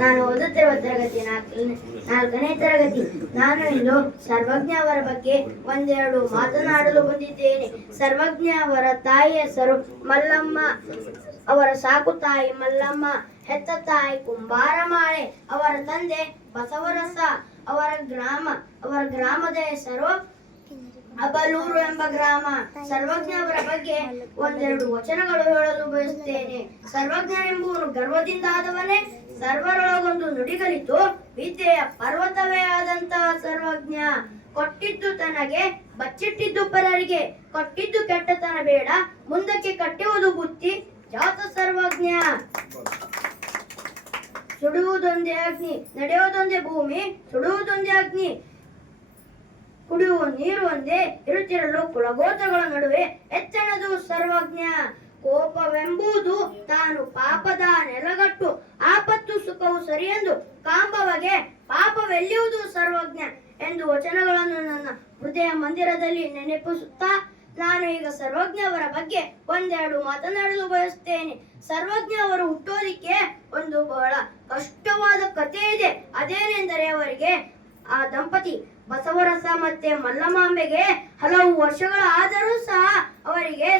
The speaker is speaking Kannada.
ನಾನು ಓದುತ್ತಿರುವ ತರಗತಿ ನಾಲ್ಕನೇ ತರಗತಿ. ನಾನು ಇಂದು ಸರ್ವಜ್ಞ ಅವರ ಬಗ್ಗೆ ಒಂದೆರಡು ಮಾತನಾಡಲು ಬಂದಿದ್ದೇನೆ. ಸರ್ವಜ್ಞ ಅವರ ತಾಯಿ ಹೆಸರು ಮಲ್ಲಮ್ಮ. ಅವರ ಸಾಕು ತಾಯಿ ಮಲ್ಲಮ್ಮ, ಹೆತ್ತ ತಾಯಿ ಕುಂಬಾರಮಾಳೆ, ಅವರ ತಂದೆ ಬಸವರಸ. ಅವರ ಗ್ರಾಮದ ಹೆಸರು ಅಬಲೂರು ಎಂಬ ಗ್ರಾಮ. ಸರ್ವಜ್ಞ ಅವರ ಬಗ್ಗೆ ಒಂದೆರಡು ವಚನಗಳು ಹೇಳಲು ಬಯಸುತ್ತೇನೆ. ಸರ್ವಜ್ಞನೆಂಬುವನು ಗರ್ವದಿಂದ ಆದವನೇ, ಸರ್ವರೊಳಗೊಂದು ನುಡಿಗಲಿತು, ವಿದ್ಯೆಯ ಪರ್ವತವೇ ಆದಂತಹ ಸರ್ವಜ್ಞ. ಕೊಟ್ಟಿದ್ದು ತನಗೆ, ಬಚ್ಚಿಟ್ಟಿದ್ದು ಪರರಿಗೆ, ಕೊಟ್ಟಿದ್ದು ಕೆಟ್ಟತನ ಬೇಡ, ಮುಂದಕ್ಕೆ ಕಟ್ಟುವುದು ಬುತ್ತಿ, ಜಾತ ಸರ್ವಜ್ಞ. ಸುಡುವುದೊಂದೇ ಅಗ್ನಿ, ನಡೆಯುವುದೊಂದೇ ಭೂಮಿ, ಸುಡುವುದೊಂದೇ ಅಗ್ನಿ, ಕುಡಿಯುವ ನೀರು ಒಂದೇ, ಇರುತ್ತಿರಲು ಕುಲಗೋತ್ರಗಳ ನಡುವೆ ಎಚ್ಚಣದು ಸರ್ವಜ್ಞ. ಕೋಪವೆಂಬುದು ತಾನು ಪಾಪದ ನೆಲಗಟ್ಟು, ಆಪತ್ತು ಸುಖವು ಸರಿಯೆಂದು ಕಾಂಬವಗೆ ಪಾಪವೆಲ್ಲಿಯುವುದು ಸರ್ವಜ್ಞ ಎಂದು ವಚನಗಳನ್ನು ನನ್ನ ಹೃದಯ ಮಂದಿರದಲ್ಲಿ ನೆನಪಿಸುತ್ತಾ ನಾನು ಈಗ ಸರ್ವಜ್ಞ ಅವರ ಬಗ್ಗೆ ಒಂದೆರಡು ಮಾತನಾಡಲು ಬಯಸುತ್ತೇನೆ. ಸರ್ವಜ್ಞ ಅವರು ಹುಟ್ಟೋದಿಕ್ಕೆ ಒಂದು ಬಹಳ ಕಷ್ಟವಾದ ಕಥೆ ಇದೆ. ಅದೇನೆಂದರೆ, ಅವರಿಗೆ ಆ ದಂಪತಿ ಬಸವರಸ ಮತ್ತೆ ಮಲ್ಲಮಾಂಬೆಗೆ ಹಲವು ವರ್ಷಗಳ ಆದರೂ ಸಹ ಅವರಿಗೆ